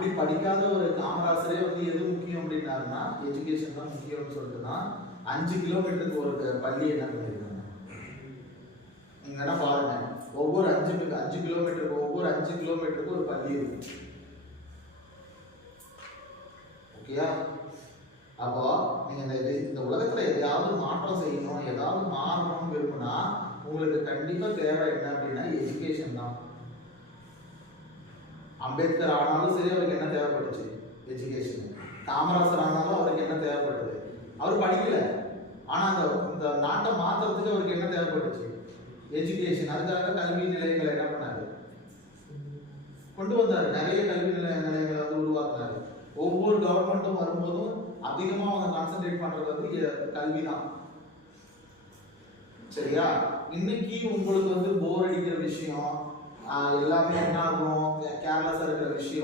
அப்படி படிக்காத ஒரு காமராசரே வந்து எது முக்கியம் அப்படின்னாருன்னா எஜுகேஷன் தான் முக்கியம்னு சொல்லிட்டு தான் 5 கிலோமீட்டருக்கு ஒரு பள்ளி என்ன பண்ணியிருக்காங்க. நீங்க பாருங்க, ஒவ்வொரு 5 கிலோமீட்டருக்கு ஒரு பள்ளி இருக்கு. ஓகேயா? அப்போ நீங்க இந்த உலகத்துல எதையாவது மாற்றம் செய்யணும், ஏதாவது மாறணும்னு விரும்பினா உங்களுக்கு கண்டிப்பா தேவை என்ன அப்படின்னா எஜுகேஷன் தான். அம்பேத்கர் ஆனாலும் சரி, அவருக்கு என்ன தேவைப்பட்டுச்சு? எஜுகேஷன். காமராசர் ஆனாலும் அவருக்கு என்ன தேவைப்பட்டது? அவர் படிக்கல, ஆனா இந்த நாட்டை மாத்துறதுக்கு அவருக்கு என்ன தேவைப்பட்டுச்சு? எஜுகேஷன். அதுக்காக கல்வி நிலையங்களை என்ன பண்ணாரு? கொண்டு வந்தாரு. நிறைய கல்வி நிலையங்களை வந்து உருவாக்குனாரு. ஒவ்வொரு கவர்மெண்ட்டும் வரும்போதும் அதிகமா அவங்க கான்சென்ட்ரேட் பண்றது வந்து கல்வி தான். சரியா? இன்னைக்கு உங்களுக்கு வந்து போர் அடிக்கிற விஷயம் எல்லாமே என்ன ஆகும், கேர்லெஸ்ஸா இருக்கிற விஷயம்